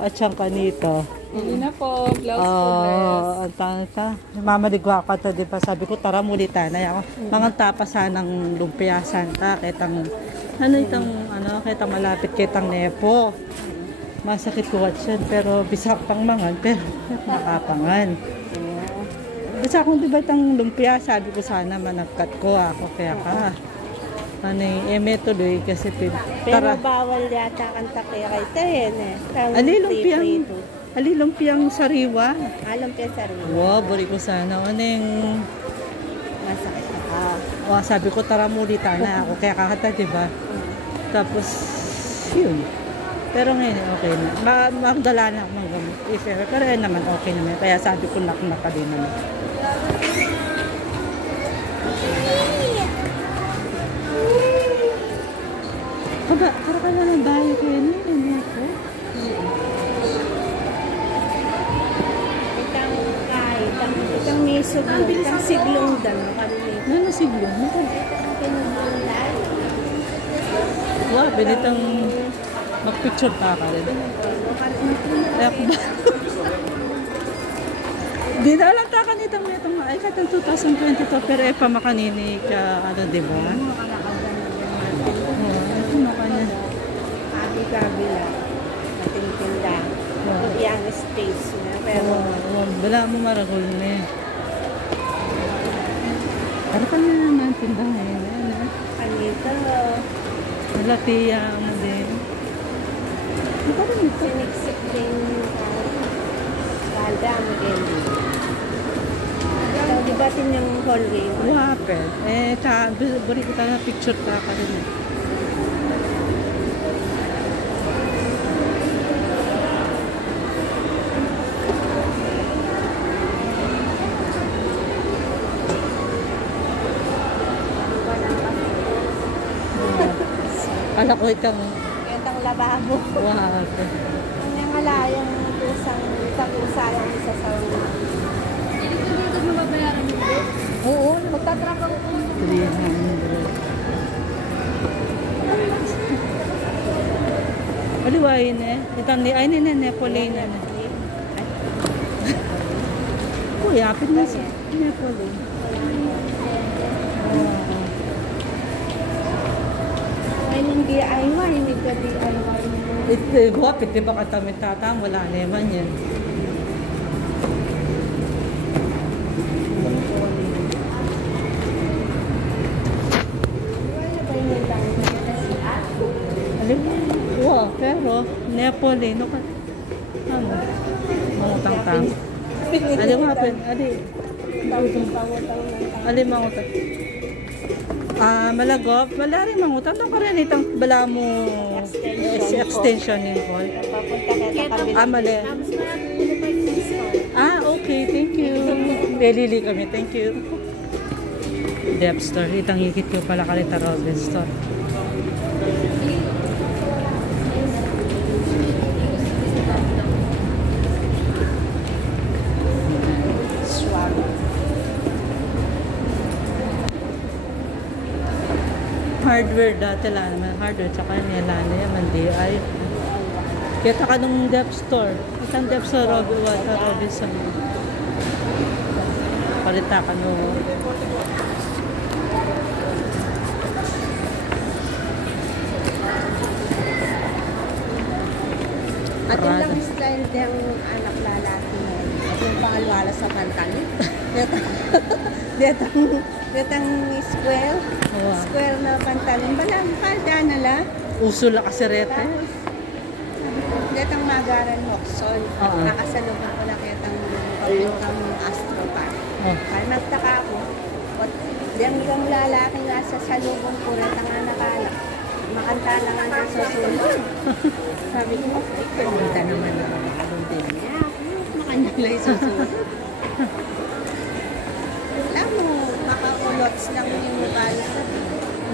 At siyang kanito. Hindi na po. Blouse po dress. Ang mamaligwa ka to, di ba? Sabi ko, tara muli tanay ako. Mga tapasan ng lumpiyasan ta. Kitang, kitang malapit kitang nepo. Masakit ko yan, pero bisak pang mangan, pero nakapangan. Basta kung di ba itang lumpia, sabi ko sana managkat ko ako, kaya ka. Tuloy kasi pero bawal yata kang takira ito lumpiang sariwa. Lumpiang sariwa. Wow, buri ko sana. Masakit na sabi ko, tara muli na ako, kaya kakata, diba? Tapos, yun. Pero ngayon, okay na. Magdala na ako ng gamot. If ever, pero yun naman, okay naman. Kaya sabi ko, naknaka din naman. Para ka na ng bahay ko yun. Itang nisog itang siglong dano. Ano siglong? Wow, binitang mag-picture pa ka rin. Di na lang ta kanitang ay katang 2022 pero pa makanini ka diba? Kabila, natintinda. Yung space na, pero... Wala mo maragol na eh. Ano ka na naman tindahan? Kanito. Wala tiya mo din. Ano ka rin ito? Siniksik din kalda mo din. Diba yung hallway? Wapel. Buri ko na picture pa ka rin eh. Kala ko itang lababo. Wow. Ang nangalayang isang usayang isa sa hindi ko dito mababayaran yung bit? Oo, magtatrack ako. 300. Aliwain eh. Itang ay Nepoli na. Uy, apit na siya. Nepoli. Hindi DIY, hindi ka DIY. Guwapit, di ba katamit tatang? Wala naman yan. Wow, pero Nepoli, no ka? Ano? Mangutang-tang. Ali mapin, ali mangutang. Malagop, wala rin mangutang. Ito ka rin itang bala mo extension ni Paul. Mali. Okay, thank you. Lili kami, thank you. Dep store, itang higit ko pala kalita Robin store. Hardware dati lang naman, hardware tsaka nilala naman DI. Kita ka nung Dep store, isang Dep store Robinson. Palita ka nung at yung lang style ng anak lalaki mo at yung pangalwala sa pantalon. Detang square. Wow. Square na pantalon. Balang palda na lang. Uso lang kasi rete. Detang magaran Hoxon. Nakasalubong ko na kitang pabintang Astro Park. Ay nagtaka ako. Yung lalaki nga sa salubong ko na nakalak. Makanta na nga sa susunod. Sabi ko, kumita naman ako makalong din niya. Makanya lang susunod. Alam mo, makakulots lang yung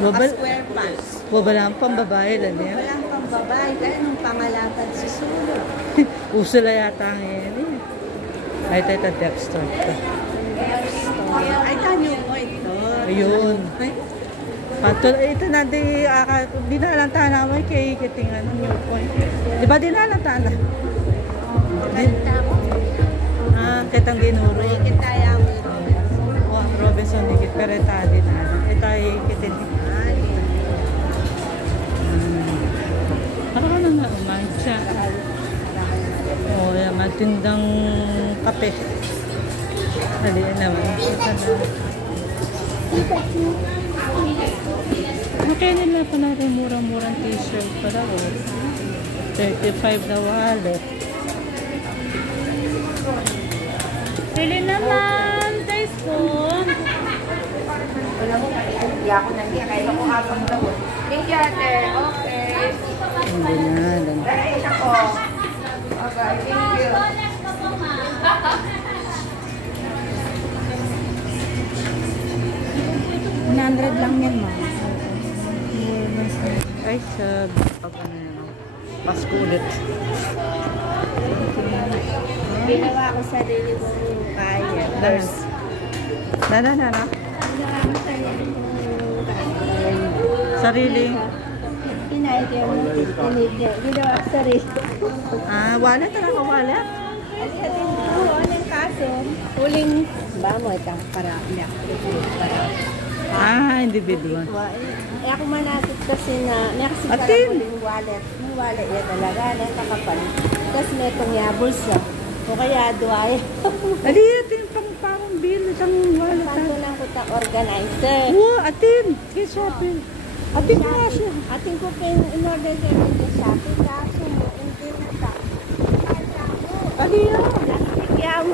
mobile. Square pants. Walang pambabae lang yan. Walang pambabae. Kaya nung pangalapan susunod. Uso lang yata ang yan. Ay, ito Dep store. Ay, tanyo mo ito. Ayun. Ito na, di na lang tayo naman kay kitingan ng New Point. Di ba di na lang tayo? Kanta ko. Kitang ginuro. Kita yung Robinson. Robinson higit pero tali na. Ito ay kitin. Parang ano na umansya. Yan, matindang kape. Haliin naman. Ito na. Okay nila pala rin murang-murang t-shirt pala. 35 na wallet. Pili naman, taste ko. Wala mo, hindi ako nandiya. Kaya ako habang daw. Thank you, ate. Okay. Hindi na. Ay, ako. Okay, thank you. $100 lang yan, ma. Ay, sa mas kulit. Ginawa ko sarili kong kaya. Nurse. Na. Ginawa ko sarili kong kaya. Sarili. Pinahigyan mo. Ginawa ko sarili. Wallet talaga, wallet. Alihatin ko, anong kaso? Huling, ba mo, itang para, Individual. ako manakit kasi na, kasi parang Atin! huling wallet. Yung wallet yan talaga, nakakapal. Tapos may itong bulsa. O kaya duway. Atin, pang bill, itang wallet. Paano lang ko ta organizer. Atin, kay shopping. Atin nga siya. Ating ko kayo in-order kayo sa shopping. Kaso mo, hindi na ta. Aliya. Plastic yaw.